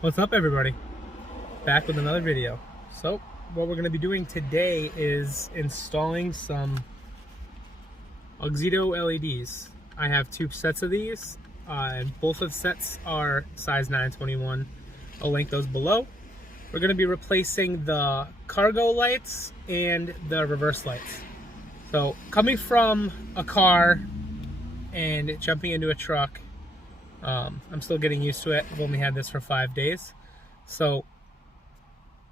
What's up, everybody? Back with another video. So what we're going to be doing today is installing some Auxito LEDs. I have two sets of these, and both of the sets are size 921. I'll link those below. We're going to be replacing the cargo lights and the reverse lights. So coming from a car and jumping into a truck, I'm still getting used to it. I've only had this for 5 days. So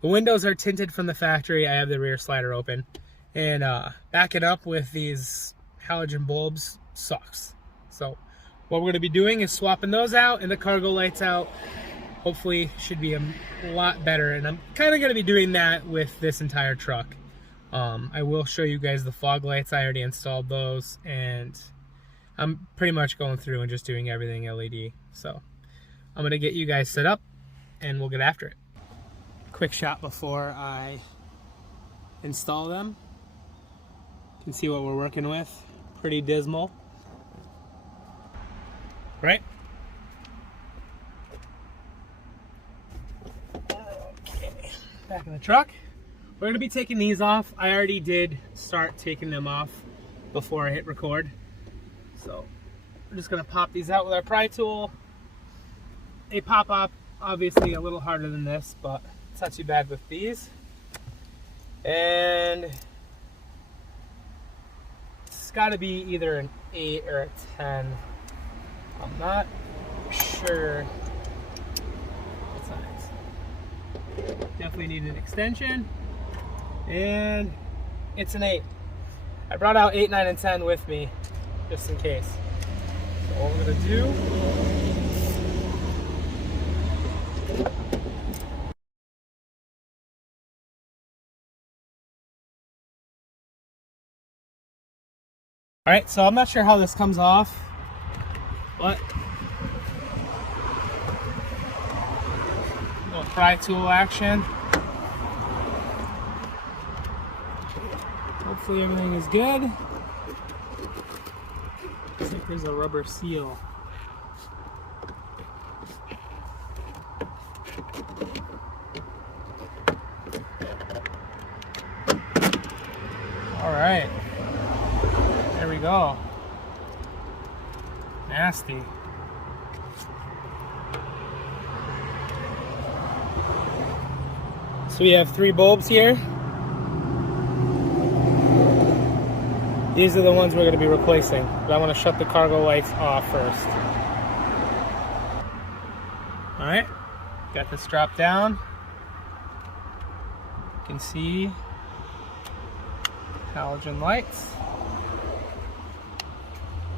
the windows are tinted from the factory. I have the rear slider open. And backing up with these halogen bulbs sucks. So what we're going to be doing is swapping those out and the cargo lights out. Hopefully should be a lot better. And I'm kind of going to be doing that with this entire truck. I will show you guys the fog lights. I already installed those, and I'm pretty much going through and just doing everything LED. So I'm gonna get you guys set up and we'll get after it. Quick shot before I install them. You can see what we're working with. Pretty dismal. Right? Okay, back in the truck. We're gonna be taking these off. I already did start taking them off before I hit record. So we're just gonna pop these out with our pry tool. They pop up obviously a little harder than this, but it's not too bad with these. And it's gotta be either an 8 or a 10. I'm not sure what size. Definitely need an extension. And it's an 8. I brought out 8, 9, and 10 with me, just in case. So what we're gonna do, all right, so I'm not sure how this comes off, but a little pry tool action. Hopefully everything is good. Looks like there's a rubber seal. All right, there we go. Nasty. So we have 3 bulbs here. These are the ones we're going to be replacing, but I want to shut the cargo lights off first. All right, got this dropped down. You can see halogen lights.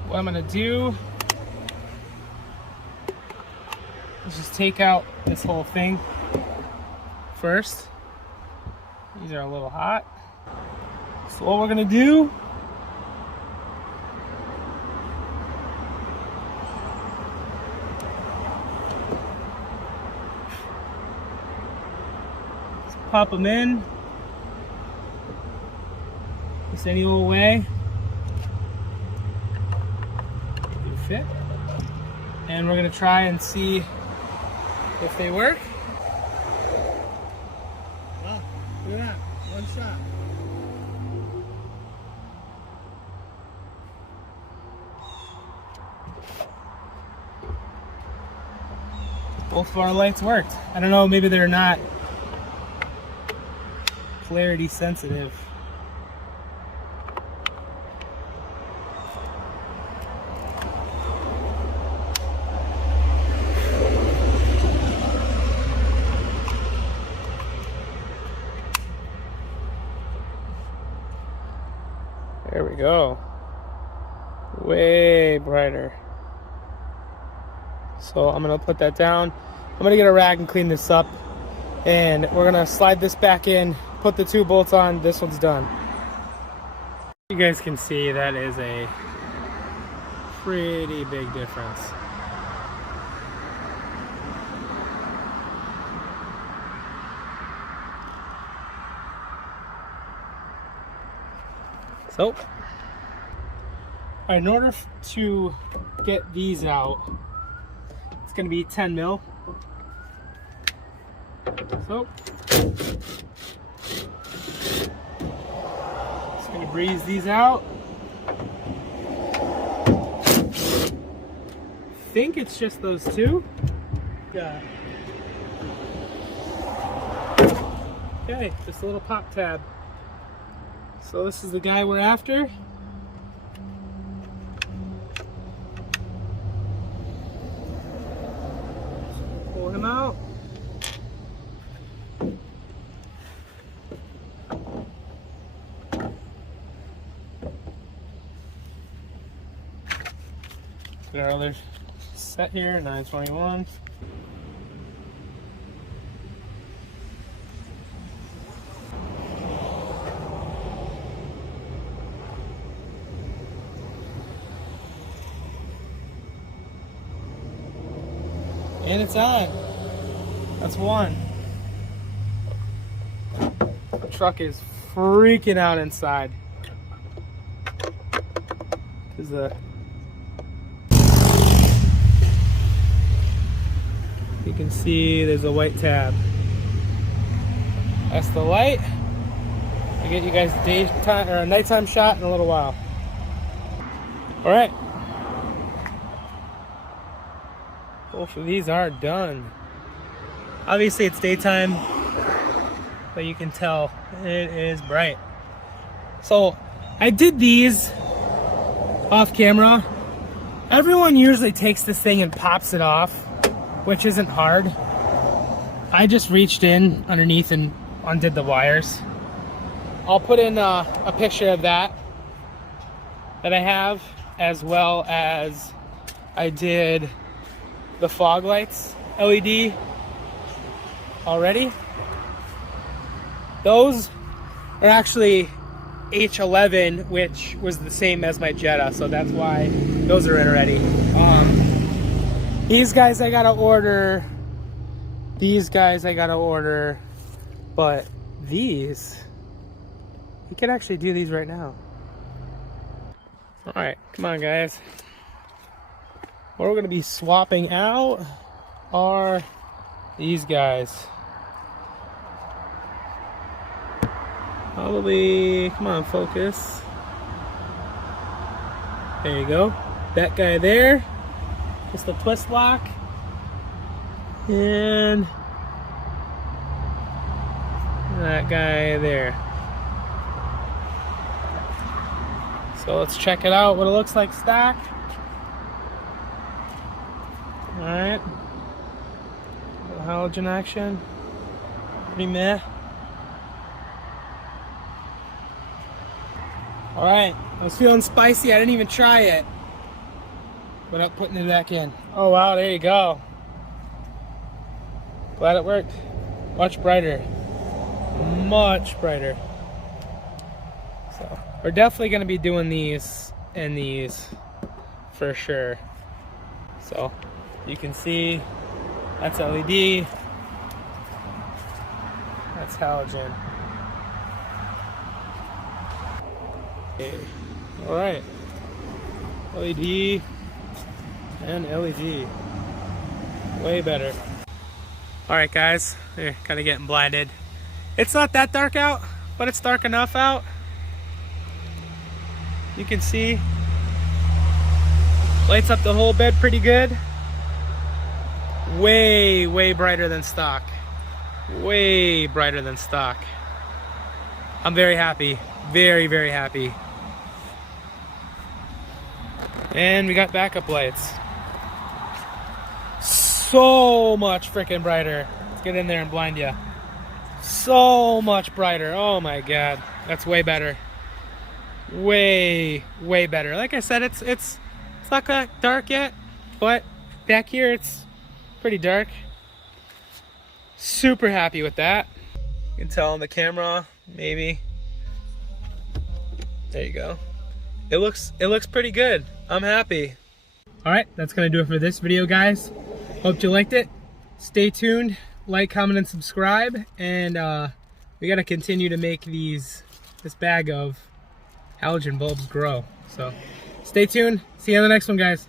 What I'm going to do is just take out this whole thing first. These are a little hot. So what we're going to do, pop them in just any old way they fit, and we're gonna try and see if they work. Wow, look at that, one shot. Both of our lights worked. I don't know, maybe they're not clarity sensitive. There we go. Way brighter. So I'm gonna put that down. I'm gonna get a rag and clean this up, and we're gonna slide this back in, put the 2 bolts on. This one's done. You guys can see that is a pretty big difference. So, in order to get these out, it's going to be 10 mil. So, just gonna breeze these out. I think it's just those two. Yeah. Okay, just a little pop tab. So this is the guy we're after. Pull him out. Got our other set here, 921. And it's on. That's one. The truck is freaking out inside. Because you can see there's a white tab. That's the light. I'll get you guys a daytime or a nighttime shot in a little while. All right. Both of these are done. Obviously it's daytime, but you can tell it is bright. So I did these off camera. Everyone usually takes this thing and pops it off, which isn't hard. I just reached in underneath and undid the wires. I'll put in a picture of that I have, as well as I did the fog lights LED already. Those are actually H11, which was the same as my Jetta, so that's why those are in already. These guys I gotta order. These guys I gotta order. But these, you can actually do these right now. All right, come on guys. What we're gonna be swapping out are these guys. Probably, come on, focus. There you go. That guy there, just a twist lock. And that guy there. So let's check it out, what it looks like stacked. All right, halogen action, pretty meh. All right, I was feeling spicy. I didn't even try it, but I'm putting it back in. Oh wow, there you go. Glad it worked. Much brighter, much brighter. So we're definitely going to be doing these and these for sure. So you can see that's LED, that's halogen. Okay. All right, LED and LED, way better. All right guys, they're kind of getting blinded. It's not that dark out, but it's dark enough out. You can see, lights up the whole bed pretty good. Way brighter than stock. Way brighter than stock. I'm very happy, very happy. And we got backup lights. So much freaking brighter. Let's get in there and blind you. So much brighter. Oh my god, that's way better. Way better. Like I said, it's not that dark yet, but back here it's pretty dark. Super happy with that. You can tell on the camera, maybe. There you go. It looks pretty good. I'm happy. All right, that's gonna do it for this video, guys. Hope you liked it. Stay tuned, like, comment, and subscribe. And we gotta continue to make this bag of halogen bulbs grow. So stay tuned. See you on the next one, guys.